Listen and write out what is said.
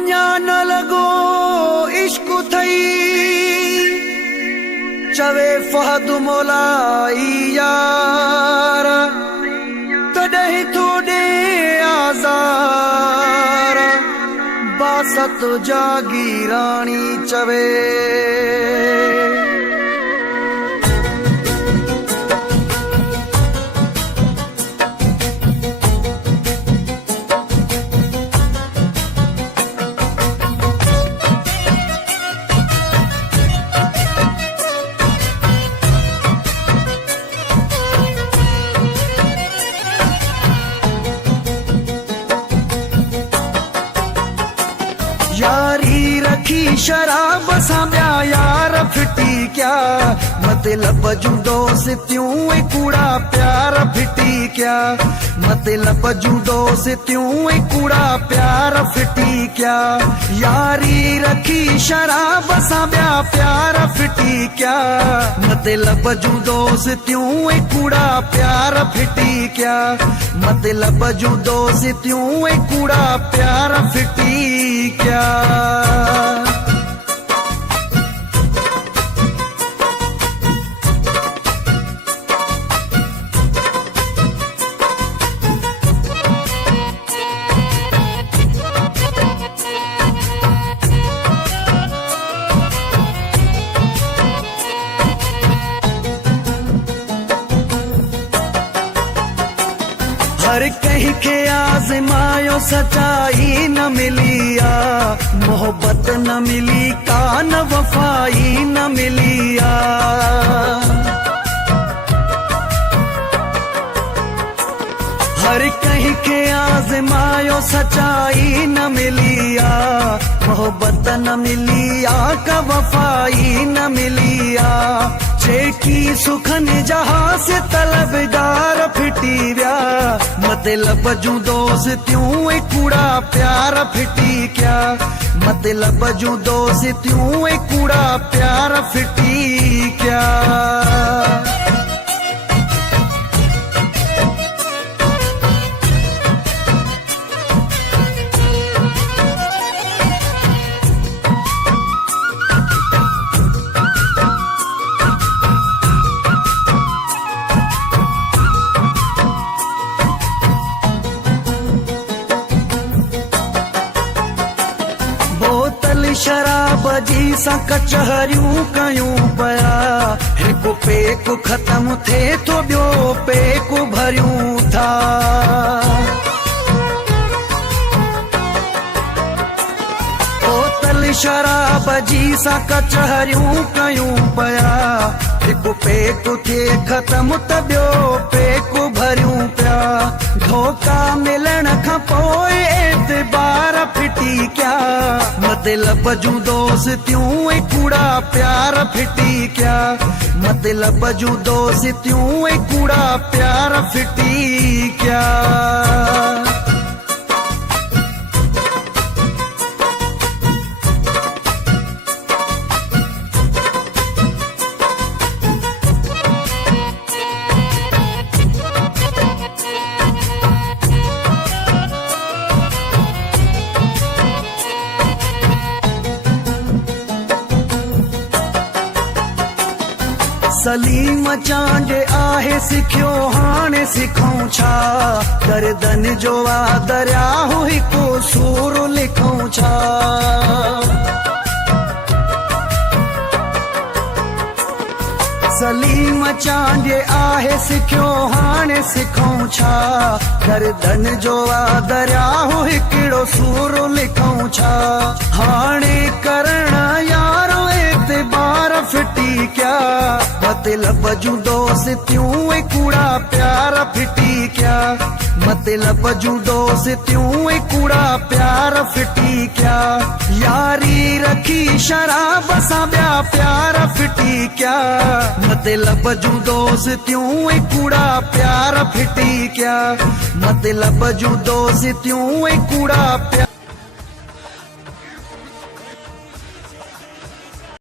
अञा न लॻो इश्क थई चवे फहद मोलाई यार तॾहिं थो ॾे आज़ार बासत जागीराणी चवे यारी रखी शराब सां ॿिया यार फिटी क्या मतलब जूं दोस्तियूं ऐं कूड़ा प्यार फिटी क्या मतलब जूं दोस्तियूं ऐं कूड़ा प्यार फिटी क्या यारी रखी शराब सां ॿिया प्यार फिटी क्या मतलब जूं दोस्तियूं ऐं कूड़ा प्यार फिटी क्या मतलब जूं दोस्तियूं ऐं कूड़ा प्यार फिटी क्या हर कहीं के आज़मायो सच्चाई न मिली आ मोहब्बत न मिली कान वफाई न मिली आ हर कहीं के आज़मायो सच्चाई न मिली आ मोहब्बत न मिली आ का वफाई न मिली आ जेकी सुखन जहां से तलबदार फिटी व्या मतलब जूं दोस्तियूं ऐं कूड़ा प्यार फिटी क्या मतलब जूं दोस्तियूं ऐं कूड़ा प्यार फिटी क्या शराब जी सा कचहरियूं कयूं पया हिकु पेकु ख़त्म थे तो ॿियो पेकु भरियूं था बोतल शराब जी सा कचहरियूं कयूं पया हिकु पेकु थे ख़त्म त ॿियो पेकु भरियूं पिया धोखा मिलण खां पोइ एतबार फिटी क्या मतलब जूं दोस्तियूं ऐं कूड़ा प्यार फिटी क्या मतलब जूं दोस्तियूं ऐं कूड़ा प्यार फिटी क्या सलीम चांडे आहे सिखियो हाणे सिखूं छा गर्दन जो आ दरिया हो हिकु सूर लिखूं छा सलीम चांडे आहे सिखियो हाणे सिखूं छा गर्दन जो आ दरिया हो हिकिड़ो सूर लिखूं छा हाणे करण यारो एतबार फिटी क्या मतलब जूं दोस्तियूं ऐं कूड़ा प्यार फिटी क्या मतलब जूं दोस्तियूं ऐं कूड़ा प्यार फिटी क्या यारी रखी शराब सां ॿिया प्यार फिटी क्या मतलब जूं दोस्तियूं ऐं कूड़ा प्यार फिटी क्या मतलब जूं दोस्तियूं ऐं कूड़ा प्यार